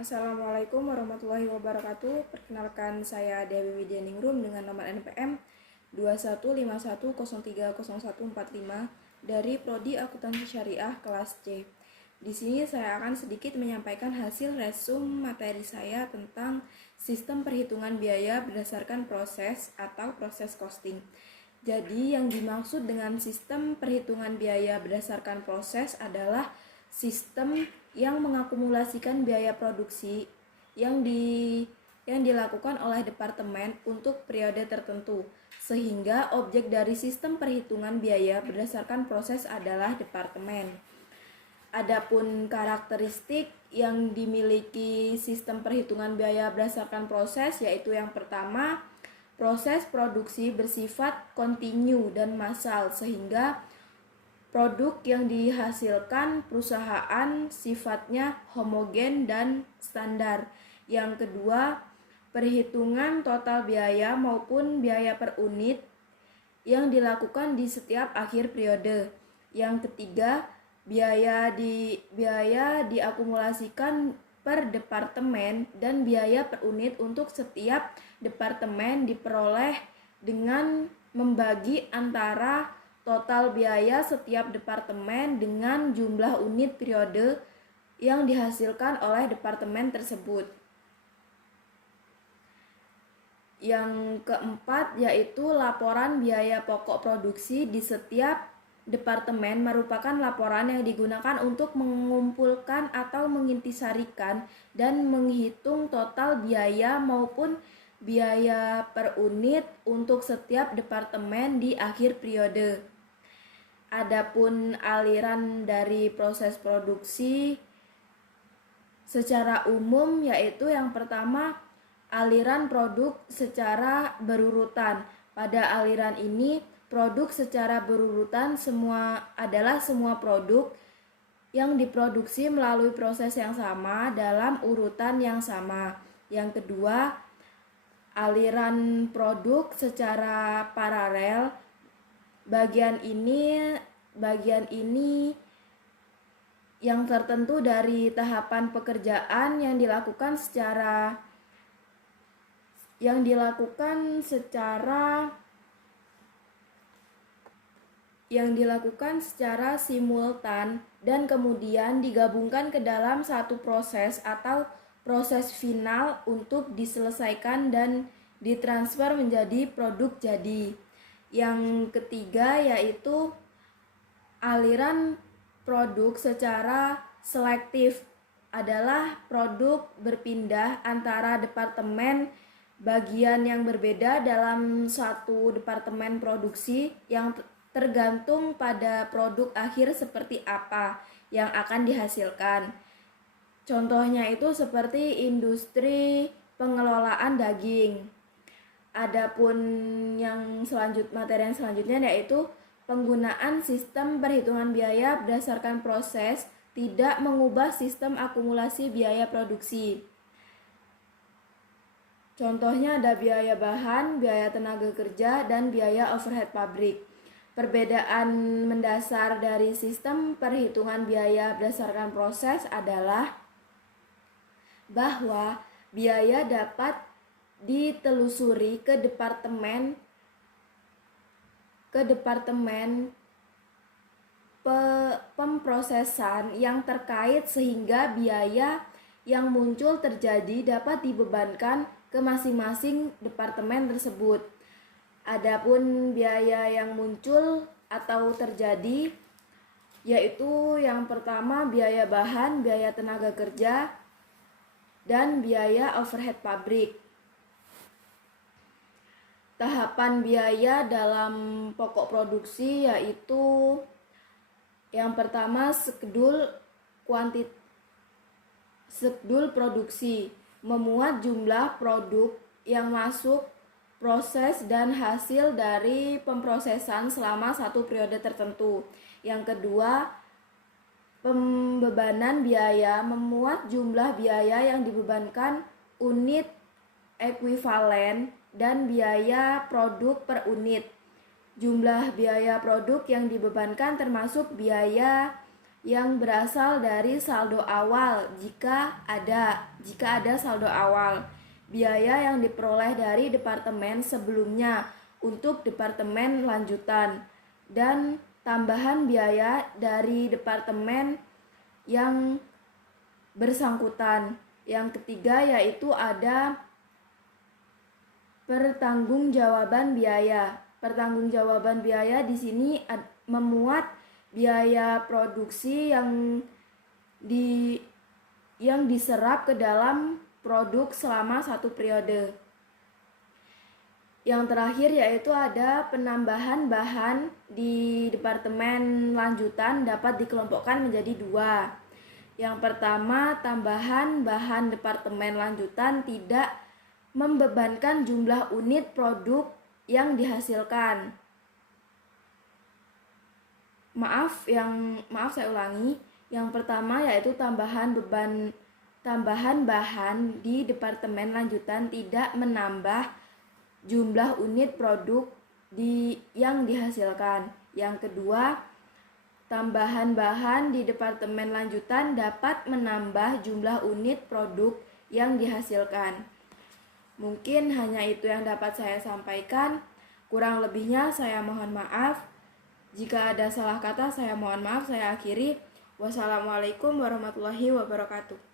Assalamualaikum warahmatullahi wabarakatuh. Perkenalkan, saya Dewi Widyaningrum dengan nomor NPM 2151030145 dari Prodi Akuntansi Syariah kelas C. Di sini saya akan sedikit menyampaikan hasil resum materi saya tentang sistem perhitungan biaya berdasarkan proses atau proses costing. Jadi yang dimaksud dengan sistem perhitungan biaya berdasarkan proses adalah sistem yang mengakumulasikan biaya produksi yang dilakukan oleh departemen untuk periode tertentu, sehingga objek dari sistem perhitungan biaya berdasarkan proses adalah departemen. Adapun karakteristik yang dimiliki sistem perhitungan biaya berdasarkan proses yaitu yang pertama, proses produksi bersifat kontinu dan massal sehingga produk yang dihasilkan perusahaan sifatnya homogen dan standar. Yang kedua, perhitungan total biaya maupun biaya per unit yang dilakukan di setiap akhir periode. Yang ketiga, biaya diakumulasikan per departemen dan biaya per unit untuk setiap departemen diperoleh dengan membagi antara total biaya setiap departemen dengan jumlah unit periode yang dihasilkan oleh departemen tersebut. Yang keempat yaitu laporan biaya pokok produksi di setiap departemen merupakan laporan yang digunakan untuk mengumpulkan atau mengintisarikan dan menghitung total biaya maupun biaya per unit untuk setiap departemen di akhir periode. Adapun aliran dari proses produksi secara umum yaitu yang pertama, aliran produk secara berurutan. Pada aliran ini, produk secara berurutan adalah semua produk yang diproduksi melalui proses yang sama dalam urutan yang sama. Yang kedua, aliran produk secara paralel. Bagian ini yang tertentu dari tahapan pekerjaan yang dilakukan secara simultan dan kemudian digabungkan ke dalam satu proses atau proses final untuk diselesaikan dan ditransfer menjadi produk jadi. Yang ketiga yaitu aliran produk secara selektif adalah produk berpindah antara departemen bagian yang berbeda dalam satu departemen produksi yang tergantung pada produk akhir seperti apa yang akan dihasilkan. Contohnya itu seperti industri pengelolaan daging. Adapun materi yang selanjutnya yaitu penggunaan sistem perhitungan biaya berdasarkan proses tidak mengubah sistem akumulasi biaya produksi. Contohnya ada biaya bahan, biaya tenaga kerja, dan biaya overhead pabrik. Perbedaan mendasar dari sistem perhitungan biaya berdasarkan proses adalah bahwa biaya dapat ditelusuri ke departemen pemprosesan yang terkait sehingga biaya yang muncul terjadi dapat dibebankan ke masing-masing departemen tersebut. Adapun biaya yang muncul atau terjadi yaitu yang pertama biaya bahan, biaya tenaga kerja, dan biaya overhead pabrik. Tahapan biaya dalam pokok produksi yaitu yang pertama skedul produksi, memuat jumlah produk yang masuk proses dan hasil dari pemprosesan selama satu periode tertentu. Yang kedua, pembebanan biaya, memuat jumlah biaya yang dibebankan unit ekuivalen dan biaya produk per unit. Jumlah biaya produk yang dibebankan termasuk biaya yang berasal dari saldo awal jika ada saldo awal. Biaya yang diperoleh dari departemen sebelumnya untuk departemen lanjutan dan tambahan biaya dari departemen yang bersangkutan. Yang ketiga yaitu ada pertanggungjawaban biaya. Pertanggungjawaban biaya di sini memuat biaya produksi yang diserap ke dalam produk selama satu periode. Yang terakhir yaitu ada penambahan bahan di departemen lanjutan dapat dikelompokkan menjadi dua. Yang pertama, tambahan bahan departemen lanjutan tidak membebankan jumlah unit produk yang dihasilkan. Maaf saya ulangi. Yang pertama yaitu tambahan bahan di departemen lanjutan tidak menambah jumlah unit produk yang dihasilkan. Yang kedua, tambahan bahan di departemen lanjutan dapat menambah jumlah unit produk yang dihasilkan. Mungkin hanya itu yang dapat saya sampaikan. Kurang lebihnya saya mohon maaf. Jika ada salah kata saya mohon maaf. Saya akhiri. Wassalamualaikum warahmatullahi wabarakatuh.